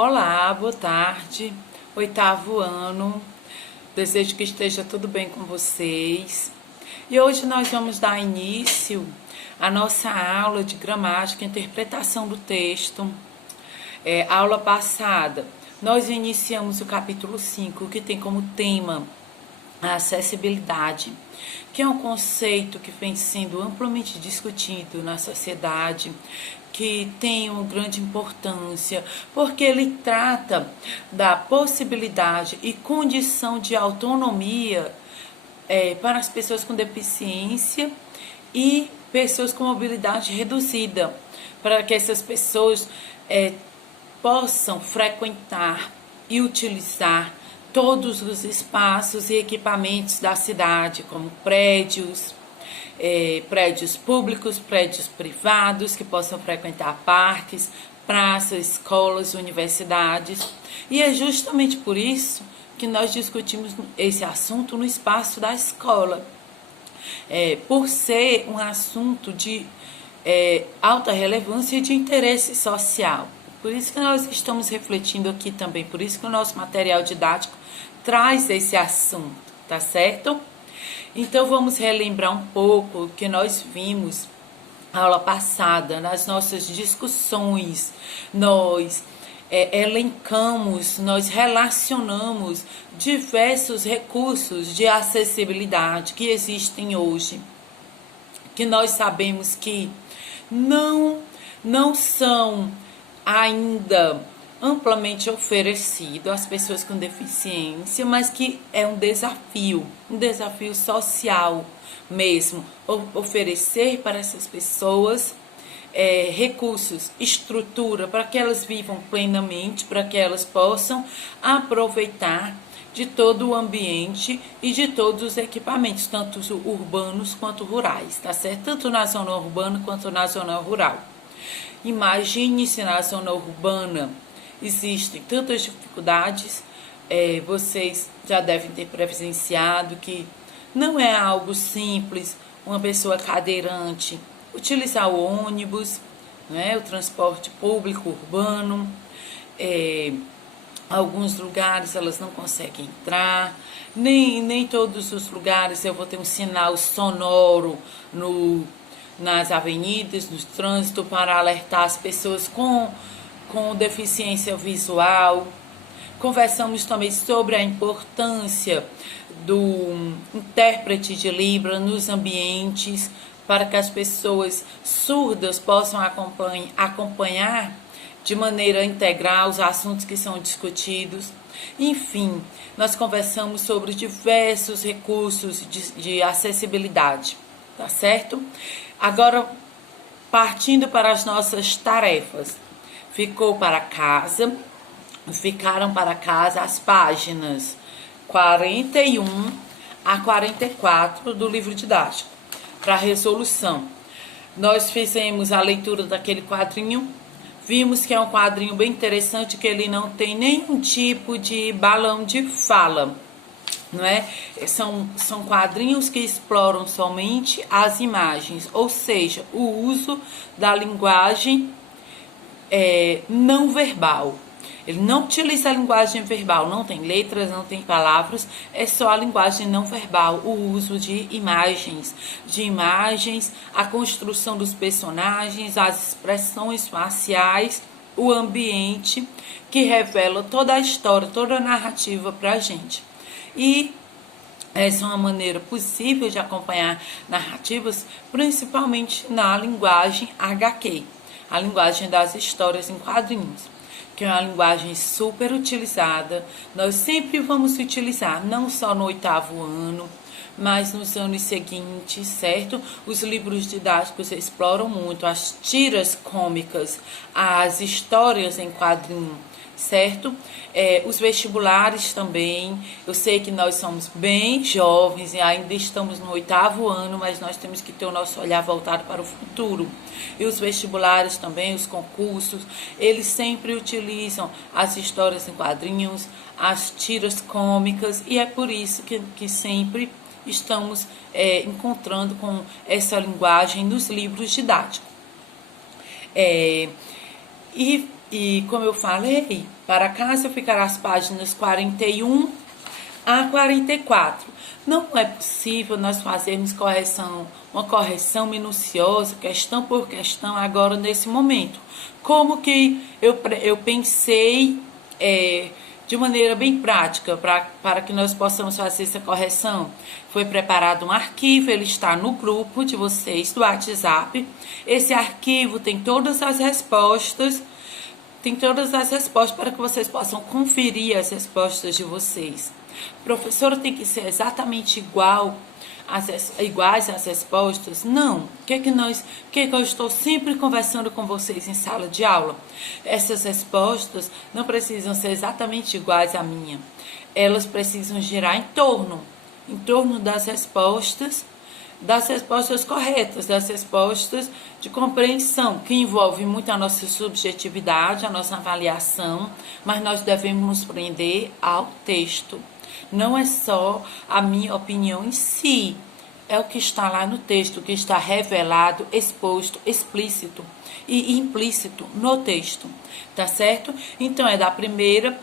Olá, boa tarde, oitavo ano, desejo que esteja tudo bem com vocês. E hoje nós vamos dar início à nossa aula de gramática e interpretação do texto. Aula passada, nós iniciamos o capítulo 5, que tem como tema a acessibilidade, que é um conceito que vem sendo amplamente discutido na sociedade, que tem uma grande importância, porque ele trata da possibilidade e condição de autonomia para as pessoas com deficiência e pessoas com mobilidade reduzida, para que essas pessoas possam frequentar e utilizar todos os espaços e equipamentos da cidade, como prédios públicos, prédios privados, que possam frequentar parques, praças, escolas, universidades. E é justamente por isso que nós discutimos esse assunto no espaço da escola. Por ser um assunto de alta relevância e de interesse social. Por isso que nós estamos refletindo aqui também, por isso que o nosso material didático traz esse assunto, tá certo? Então vamos relembrar um pouco o que nós vimos na aula passada, nas nossas discussões, nós elencamos, nós relacionamos diversos recursos de acessibilidade que existem hoje, que nós sabemos que não são ainda amplamente oferecido às pessoas com deficiência, mas que é um desafio social mesmo, oferecer para essas pessoas recursos, estrutura, para que elas vivam plenamente, para que elas possam aproveitar de todo o ambiente e de todos os equipamentos, tanto urbanos quanto rurais, tá certo? Tanto na zona urbana quanto na zona rural. Imagine se na zona urbana existem tantas dificuldades, vocês já devem ter presenciado que não é algo simples uma pessoa cadeirante utilizar o ônibus, né, o transporte público urbano. Alguns lugares elas não conseguem entrar, nem todos os lugares eu vou ter um sinal sonoro nas avenidas, no trânsito, para alertar as pessoas com deficiência visual. Conversamos também sobre a importância do intérprete de Libra nos ambientes, para que as pessoas surdas possam acompanhar de maneira integral os assuntos que são discutidos. Enfim, nós conversamos sobre diversos recursos de acessibilidade, tá certo? Agora, partindo para as nossas tarefas. Ficaram para casa as páginas 41 a 44 do livro didático, para resolução. Nós fizemos a leitura daquele quadrinho, vimos que é um quadrinho bem interessante, que ele não tem nenhum tipo de balão de fala, não é? São quadrinhos que exploram somente as imagens, ou seja, o uso da linguagem não verbal. Ele não utiliza a linguagem verbal, não tem letras, não tem palavras, é só a linguagem não verbal, o uso de imagens, a construção dos personagens, as expressões faciais, o ambiente, que revela toda a história, toda a narrativa para a gente. E essa é uma maneira possível de acompanhar narrativas, principalmente na linguagem HQ, a linguagem das histórias em quadrinhos, que é uma linguagem super utilizada. Nós sempre vamos utilizar, não só no oitavo ano, mas nos anos seguintes, certo? Os livros didáticos exploram muito as tiras cômicas, as histórias em quadrinho, certo? Os vestibulares também. Eu sei que nós somos bem jovens e ainda estamos no oitavo ano, mas nós temos que ter o nosso olhar voltado para o futuro. E os vestibulares também, os concursos, eles sempre utilizam as histórias em quadrinhos, as tiras cômicas, e é por isso que sempre estamos encontrando com essa linguagem nos livros didáticos. E E como eu falei, para casa ficará as páginas 41 a 44. Não é possível nós fazermos uma correção minuciosa, questão por questão, agora nesse momento. Como que eu pensei de maneira bem prática para que nós possamos fazer essa correção? Foi preparado um arquivo, ele está no grupo de vocês do WhatsApp. Esse arquivo tem todas as respostas. Tem todas as respostas para que vocês possam conferir as respostas de vocês. Professora, tem que ser exatamente iguais às respostas? Não. O que eu estou sempre conversando com vocês em sala de aula? Essas respostas não precisam ser exatamente iguais à minha. Elas precisam girar em torno das respostas corretas, das respostas de compreensão, que envolve muito a nossa subjetividade, a nossa avaliação, mas nós devemos nos prender ao texto. Não é só a minha opinião em si, é o que está lá no texto, que está revelado, exposto, explícito e implícito no texto, tá certo? Então, é da primeira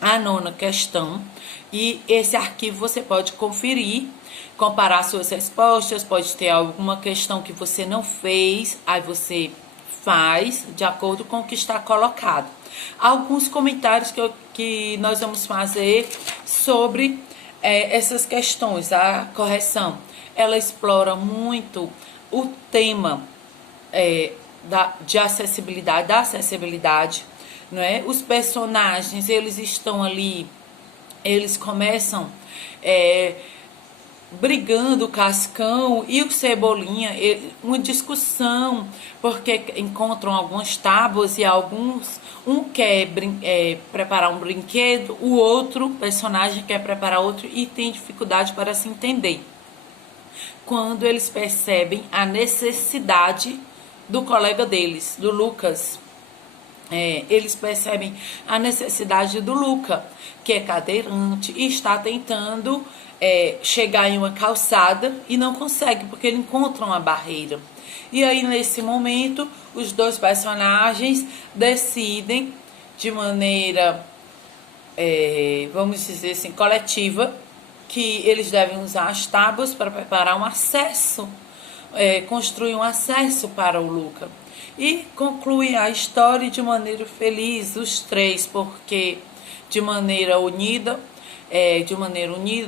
à nona questão, e esse arquivo você pode conferir, comparar suas respostas. Pode ter alguma questão que você não fez, aí você faz de acordo com o que está colocado. Alguns comentários que nós vamos fazer sobre essas questões. A correção, ela explora muito o tema da acessibilidade, não é? Os personagens, eles estão ali, eles começam brigando, o Cascão e o Cebolinha, uma discussão, porque encontram algumas tábuas e um quer preparar um brinquedo, o outro personagem quer preparar outro e tem dificuldade para se entender. Quando eles percebem a necessidade do colega deles, do Lucas, eles percebem a necessidade do Luca, que é cadeirante e está tentando chegar em uma calçada e não consegue, porque ele encontra uma barreira. E aí, nesse momento, os dois personagens decidem de maneira, vamos dizer assim, coletiva, que eles devem usar as tábuas para preparar um acesso, construir um acesso para o Luca. E conclui a história de maneira feliz, os três, porque de maneira unida,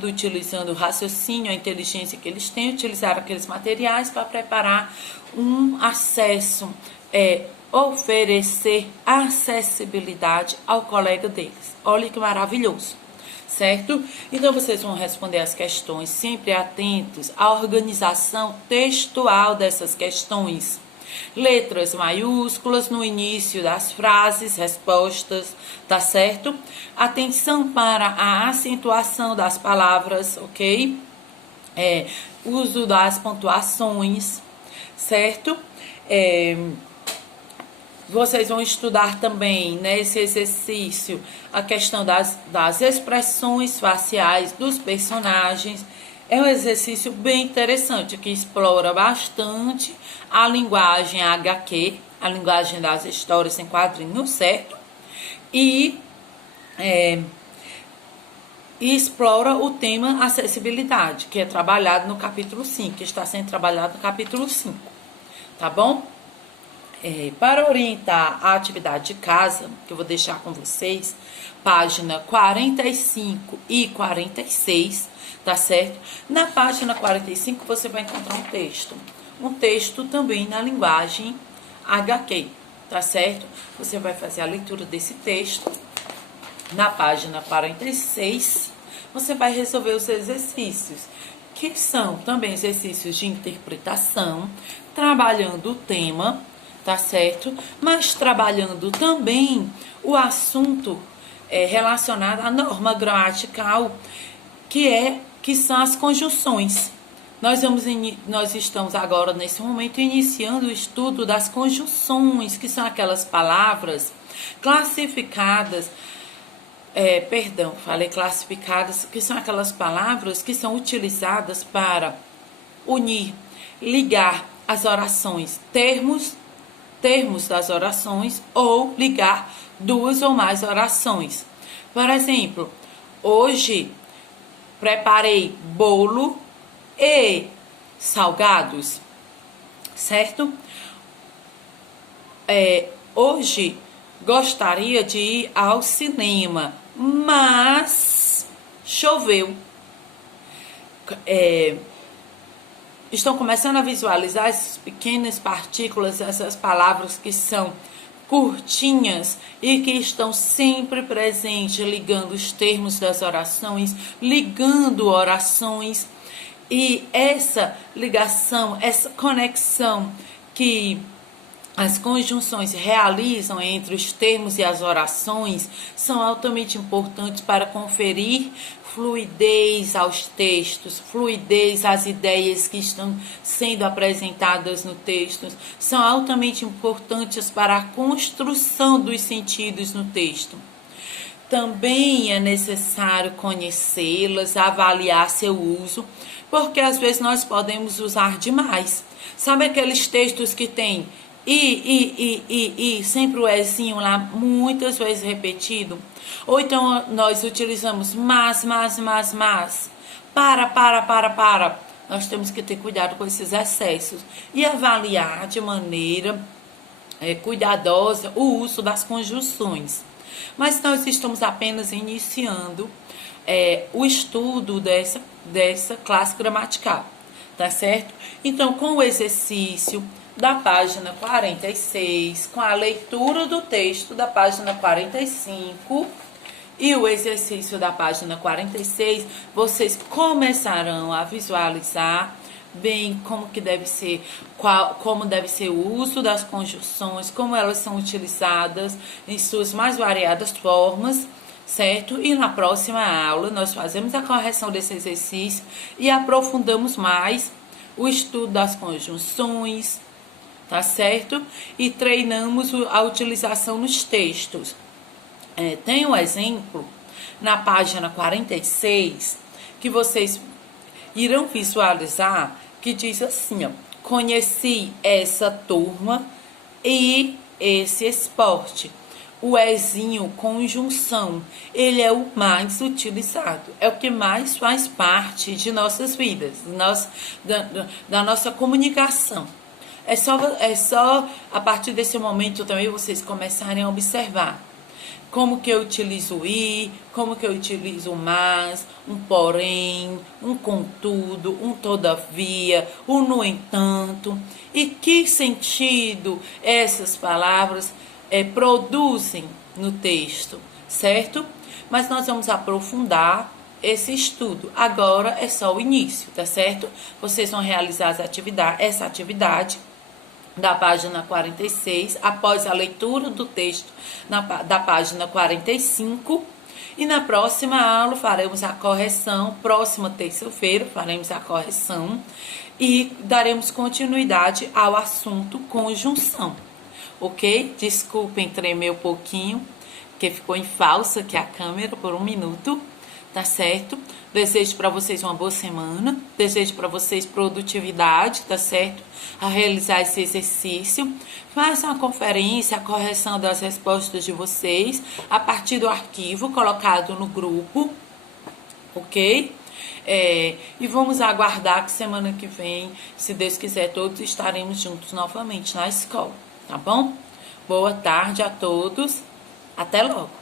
utilizando o raciocínio, a inteligência que eles têm, utilizaram aqueles materiais para preparar um acesso, oferecer acessibilidade ao colega deles. Olha que maravilhoso, certo? Então, vocês vão responder as questões sempre atentos à organização textual dessas questões. Letras maiúsculas no início das frases, respostas, tá certo? Atenção para a acentuação das palavras, ok? Uso das pontuações, certo? Vocês vão estudar também, nesse exercício, a questão das expressões faciais dos personagens. É um exercício bem interessante, que explora bastante a linguagem HQ, a linguagem das histórias em quadrinhos, certo? E explora o tema acessibilidade, que é trabalhado no capítulo 5, que está sendo trabalhado no capítulo 5, tá bom? Para orientar a atividade de casa, que eu vou deixar com vocês, página 45 e 46, tá certo? Na página 45 você vai encontrar um texto também na linguagem HQ, tá certo? Você vai fazer a leitura desse texto. Na página 46, você vai resolver os exercícios, que são também exercícios de interpretação, trabalhando o tema, tá certo? Mas trabalhando também o assunto relacionado à norma gramatical, que são as conjunções. Nós estamos agora, nesse momento, iniciando o estudo das conjunções, que são aquelas palavras classificadas, classificadas, que são aquelas palavras que são utilizadas para unir, ligar as orações, termos termos das orações ou ligar duas ou mais orações. Por exemplo, hoje preparei bolo e salgados, certo? Hoje gostaria de ir ao cinema, mas choveu. Estão começando a visualizar essas pequenas partículas, essas palavras que são curtinhas e que estão sempre presentes, ligando os termos das orações, ligando orações. E essa ligação, essa conexão que as conjunções realizam entre os termos e as orações são altamente importantes para conferir fluidez aos textos, fluidez às ideias que estão sendo apresentadas no texto, são altamente importantes para a construção dos sentidos no texto. Também é necessário conhecê-las, avaliar seu uso, porque às vezes nós podemos usar demais. Sabe aqueles textos que tem sempre o ezinho lá, muitas vezes repetido? Ou então nós utilizamos mas. Para. Nós temos que ter cuidado com esses excessos e avaliar de maneira cuidadosa o uso das conjunções. Mas nós estamos apenas iniciando o estudo dessa classe gramatical, tá certo? Então, com o exercício da página 46, com a leitura do texto da página 45 e o exercício da página 46, vocês começarão a visualizar bem como deve ser o uso das conjunções, como elas são utilizadas em suas mais variadas formas, certo? E na próxima aula nós fazemos a correção desse exercício e aprofundamos mais o estudo das conjunções, tá certo? E treinamos a utilização nos textos. Tem um exemplo na página 46 que vocês irão visualizar, que diz assim, ó: conheci essa turma e esse esporte. O ezinho, conjunção, ele é o mais utilizado, é o que mais faz parte de nossas vidas, da nossa comunicação. É só a partir desse momento também vocês começarem a observar como que eu utilizo o i, como que eu utilizo o mas, um porém, um contudo, um todavia, um no entanto, e que sentido essas palavras produzem no texto, certo? Mas nós vamos aprofundar esse estudo. Agora é só o início, tá certo? Vocês vão realizar essa atividade da página 46, após a leitura do texto da página 45, e na próxima aula faremos a correção, próxima terça-feira faremos a correção e daremos continuidade ao assunto conjunção, ok? Desculpem tremer um pouquinho, porque ficou em falsa aqui a câmera por um minuto, tá certo? Desejo para vocês uma boa semana, desejo para vocês produtividade, tá certo? A realizar esse exercício. Façam a conferência, a correção das respostas de vocês a partir do arquivo colocado no grupo, ok? E vamos aguardar que semana que vem, se Deus quiser, todos estaremos juntos novamente na escola, tá bom? Boa tarde a todos, até logo!